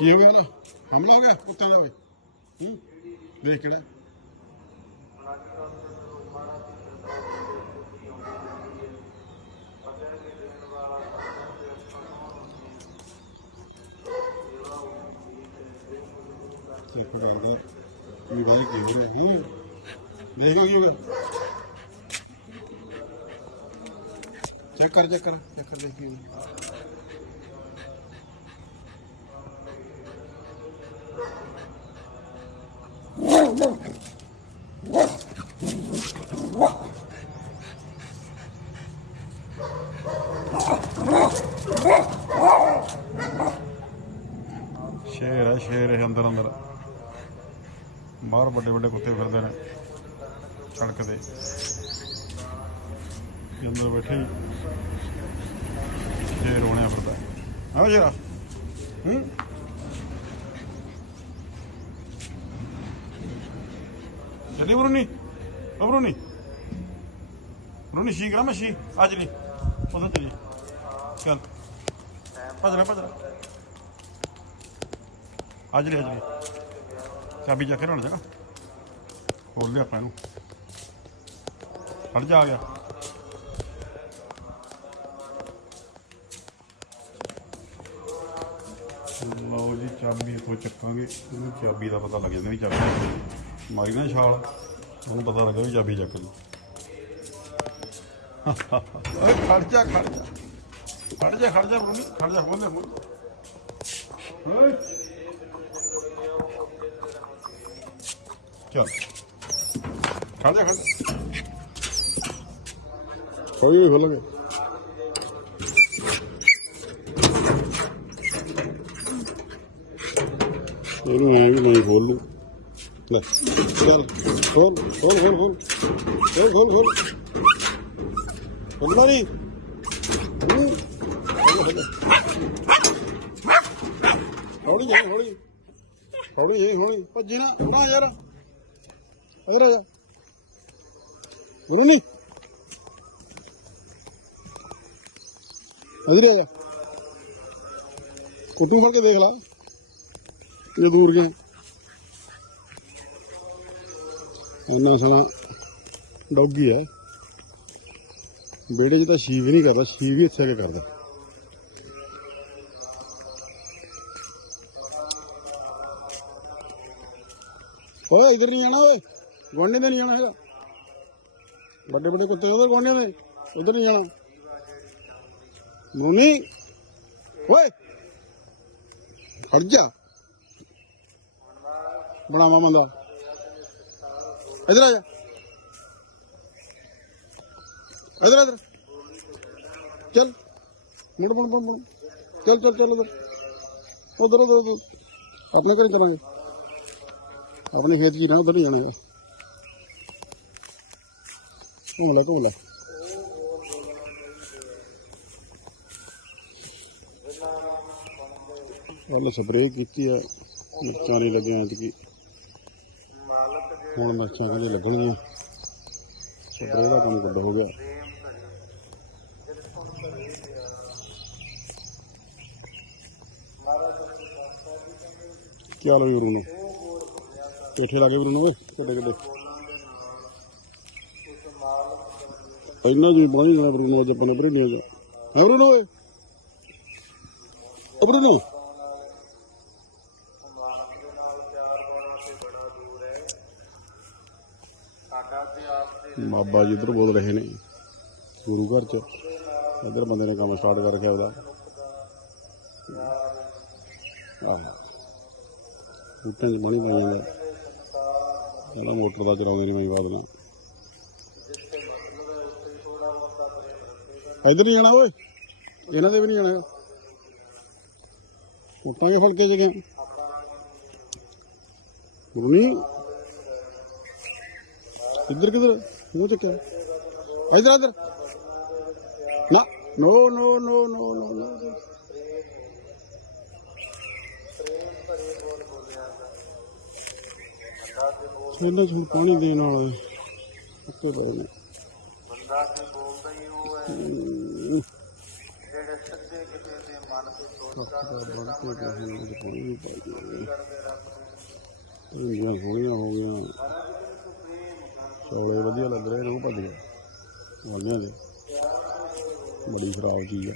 ਕੀ ਹੋ ਗਿਆ ਨਾ? ਹਮਲਾ ਹੋ ਗਿਆ ਕੁੱਤਿਆਂ ਦਾ ਵੇ? ਹੂੰ? ਦੇਖ ਕਿਹੜਾ ਦੇਖੋ ਲੱਗਦਾ ਵੀ ਬਾਈ ਕੀ ਹੋ ਰਿਹਾ? ਹੂੰ? ਦੇਖੋ ਕੀ ਹੋ ਗਿਆ। ਚੈੱਕ ਕਰ ਚੈੱਕ ਕਰ ਚੈੱਕ ਕਰ ਦੇਖ ਕੀ ਹੋ ਗਿਆ ਸ਼ੇਰ ਹੈ ਸ਼ੇਰ ਹੈ ਅੰਦਰ ਅੰਦਰ। ਬਾਹਰ ਵੱਡੇ ਵੱਡੇ ਕੁੱਤੇ ਫਿਰਦੇ ਨੇ ਸੜਕ ਦੇ। ਅੰਦਰ ਬੈਠੇ ਹੀ ਸ਼ੇਰ ਫਿਰਦਾ। ਆਓ ਜਰਾ ਹੂੰ? ਚੱਲੀ ਬਰੂਨੀ। ਓ ਬਰੂਨੀ। ਬਰੂਨੀ, ਸ਼ੀ ਕਰਾਂ ਮੈਂ, ਸ਼ੀ। ਅੱਜ ਨਹੀਂ ਉਦੋਂ ਚੱਲੀ। ਚੱਲ। ਭੱਜ ਲੈ। ਅੱਜ ਲੈ ਅੱਜ ਲੈ ਚਾਬੀ ਚੱਕ ਕੇ ਰਣ ਜਾਗਾ ਖੋਲ ਲਿਆ ਆਪਾਂ ਇਹਨੂੰ। ਹਟ ਜਾ ਆ ਗਿਆ। ਲਓ ਜੀ, ਚਾਬੀ ਤੋਂ ਚੱਕਾਂਗੇ। ਇਹਨੂੰ ਚਾਬੀ ਦਾ ਪਤਾ ਲੱਗ ਜਾਂਦਾ ਵੀ ਚਾਬੀ ਮਾਰੀ ਨਾ ਛਾਲ। ਉਹਨੂੰ ਪਤਾ ਲੱਗਾ ਵੀ ਚਾਬੀ ਚੱਕ ਲਈ। ਓਏ, ਖੜ ਜਾ ਖੜ ਜਾ। ਖੜ ਜਾ ਖੜ ਜਾ ਬੋਲੀ ਖੜ ਜਾ, ਖੋਲ ਲੈ ਓਏ। ਚੱਲ ਖੜ ਜਾ ਖੜ ਕੋਈ ਵੀ ਇਹਨੂੰ ਐਂ ਵੀ ਮੈਂ ਖੋਲ ਲੂ ਲੈ ਚੱਲ ਖੋਲ ਖੋਲ ਖੋਲ ਖੋਲ ਖੋਲ ਖੋਲ ਖੋਲ ਖੋਲ ਮਾਰੀ ਹੌਲੀ ਜਾਈ ਹੌਲੀ ਹੌਲੀ ਜਾਈ ਹੌਲੀ ਭੱਜੇ ਨਾ ਨਾ ਯਾਰ ਹੋਰ ਉਰੇ ਨਹੀਂ। ਅਧਰੇ ਆ ਕੇ ਦੇਖ ਲਾ। ਜੇ ਦੂਰ ਗਏ। ਇੰਨਾ ਸਾਰਾ ਡੌਗੀ ਹੈ। ਬੇੜੇ 'ਚ ਸ਼ੀਵ ਨਹੀਂ ਕਰਦਾ, ਸ਼ੀਵ ਹੀ ਇੱਥੇ ਆ ਕੇ ਕਰਦਾ। ਓਏ, ਇਧਰ ਨਹੀਂ ਆਣਾ ਓਏ। ਗੁਆਂਢੀਆਂ ਦੇ ਨਹੀਂ ਜਾਣਾ ਹੈਗਾ। ਵੱਡੇ ਵੱਡੇ ਕੁੱਤੇ ਉਧਰ ਗਵਾਂਢੀਆਂ ਦੇ ਉਧਰ ਨਹੀਂ ਜਾਣਾ। ਮੂਨੀ, ਓਏ! ਹਟ ਜਾ। ਬੜਾ ਮਾਮਾ ਇਧਰ ਆ ਜਾ। ਇਧਰ ਇਧਰ। ਚੱਲ। ਮੁੜ ਮੁੜ ਮੁੜ ਚੱਲ ਚੱਲ ਚੱਲ ਉਧਰ ਉਧਰ ਉਧਰ ਉਧਰ। ਆਪਣੇ ਘਰੇ ਕਰਾਂਗੇ। ਆਪਣੇ ਖੇਤ ਕੀ ਨਾ ਉਧਰ ਨਹੀਂ ਜਾਣਾ ਹੈਗਾ ਘੁੰਮ ਲੈ ਘੁੰਮ ਲੈ ਉਹਨੇ ਸਪਰੇਅ ਕੀਤੀ ਆ ਮਿਰਚਾਂ ਨਹੀਂ ਲੱਗੀਆਂ ਐਤਕੀ ਹੁਣ ਮਿਰਚਾਂ ਕਹਿੰਦੇ ਲੱਗਣਗੀਆਂ ਸਪਰੇਅ ਦਾ ਕੰਮ ਕਿੱਦਾਂ ਹੋ ਗਿਆ ਕੀ ਹਾਲ ਹੋਈ ਬਰੂਨੋ ਪੇਠੇ ਲੱਗੇ ਬਰੂਨੋ ਓਏ ਕਿੱਡੇ ਕਿੱਡੇ ਇੰਨਾ ਜੀ ਬਾਣੀ ਨਾ ਬਰੂਨੋ ਅੱਜ ਆਪਣਾ ਬਰੇ ਨਹੀਂ ਹੈ ਬਰੂਨੋ ਓਏ। ਓ ਬਰੂਨੋ ਬਾਬਾ ਜੀ ਇਧਰ ਬੋਲ ਰਹੇ ਨੇ। ਗੁਰੂ ਘਰ ਚ। ਇੱਧਰ ਬੰਦੇ ਨੇ ਕੰਮ ਸਟਾਰਟ ਕਰ ਰੱਖਿਆ ਉਹਦਾ ਆਹ। ਬੂਟਾਂ ਪਾਣੀ ਪਾਈ ਜਾਂਦਾ। ਇਹਦਾ ਮੋਟਰ ਦਾ ਚਲਾਉਂਦੇ ਨਹੀਂ ਮੈਂ ਬਾਦ ਨਾਲ ਇਧਰ ਨਹੀਂ ਜਾਣਾ ਓਏ। ਇਹਨਾਂ ਦੇ ਵੀ ਨਹੀਂ ਜਾਣਾ। ਉੱਪਾਂਗੇ ਫਲਕੇ ਚ ਗੁਰਨੀ ਇੱਧਰ ਕਿਧਰ? ਉਹ ਚੱਕਿਆ। ਇੱਧਰ ਇੱਧਰ। ਨਾ, ਨੋ ਨੋ ਨੋ ਨੋ ਨੋ ਨੋ। ਇਹਨਾਂ ਚ ਪਾਣੀ ਦੇਣ ਵਾਲੇ ਇੱਕੋ ਪਏ ਬੰਦਾ ਕੀ ਇੰਨੀਆਂ ਸੋਹਣੀਆਂ ਹੋ ਗਈਆਂ ਚੌਲੇ ਵਧੀਆ ਲੱਗ ਰਹੇ ਨੇ। ਉਹ ਭੱਜ ਗਏ ਵਾਲੀਆਂ ਦੇ ਬੜੀ ਖਰਾਬ ਚੀਜ਼। ਆ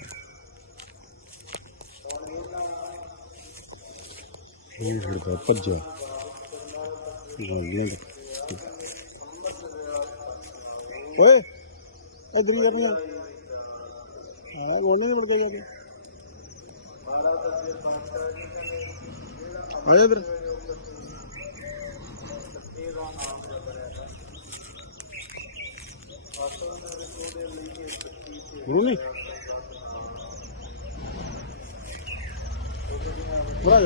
ਇਹ ਫਿਰਦਾ ਭੱਜਿਆ। ਵਾਲੀਆਂ ਦੇ ਓਏ। ਇਧਰ ਹੀ ਆਪਣੀ ਹਾਂ ਗੋਣੇ ਨਹੀਂ ਬੜਕੇ ਜਾਂਦੇ ਆ ਇਧਰ। ਗੁਰੂ ਨਹੀਂ। ਬੁਰਾ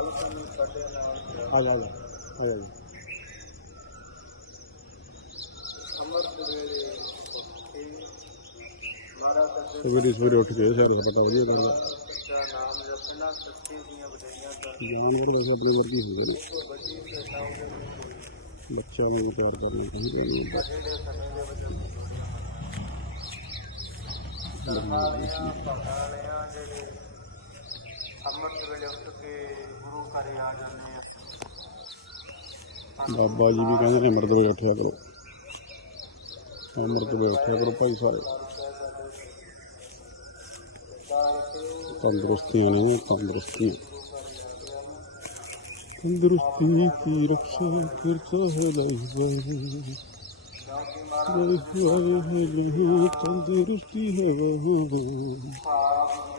ਜਾ ਆ ਜਾ ਆ ਜਾ ਆ ਜਾ ਜੀ। ਸਵੇਰੇ ਸਵੇਰੇ ਉੱਠ ਕੇ ਸੈਰ ਸਪਾਟਾ ਵਧੀਆ ਕਰਦਾ ਜਾਨਵਰ ਵੈਸੇ ਆਪਣੇ ਵਰਗੀ ਹੁੰਦੇ ਨੇ ਬੱਚਿਆਂ ਨੂੰ ਵੀ ਤਿਆਰ ਕਰਨਾ ਚਾਹੀਦਾ ਨਹੀਂ ਬਾਬਾ ਜੀ ਵੀ ਕਹਿੰਦੇ ਨੇ ਅੰਮ੍ਰਿਤ ਵੇਲੇ ਉੱਠਿਆ ਕਰੋ ਅੰਮ੍ਰਿਤ ਵੇਲੇ ਉੱਠਿਆ ਕਰੋ ਭਾਈ ਸਾਰੇ ਤੰਦਰੁਸਤੀਆਂ ਨੇ ਤੰਦਰੁਸਤੀਆਂ ਤੰਦਰੁਸਤੀ ਕੀ ਰੱਖਿਆ ਕਿਰਤਾ ਹੈ ਲਈ ਤੰਦਰੁਸਤੀ ਹੈ ਭਾਵ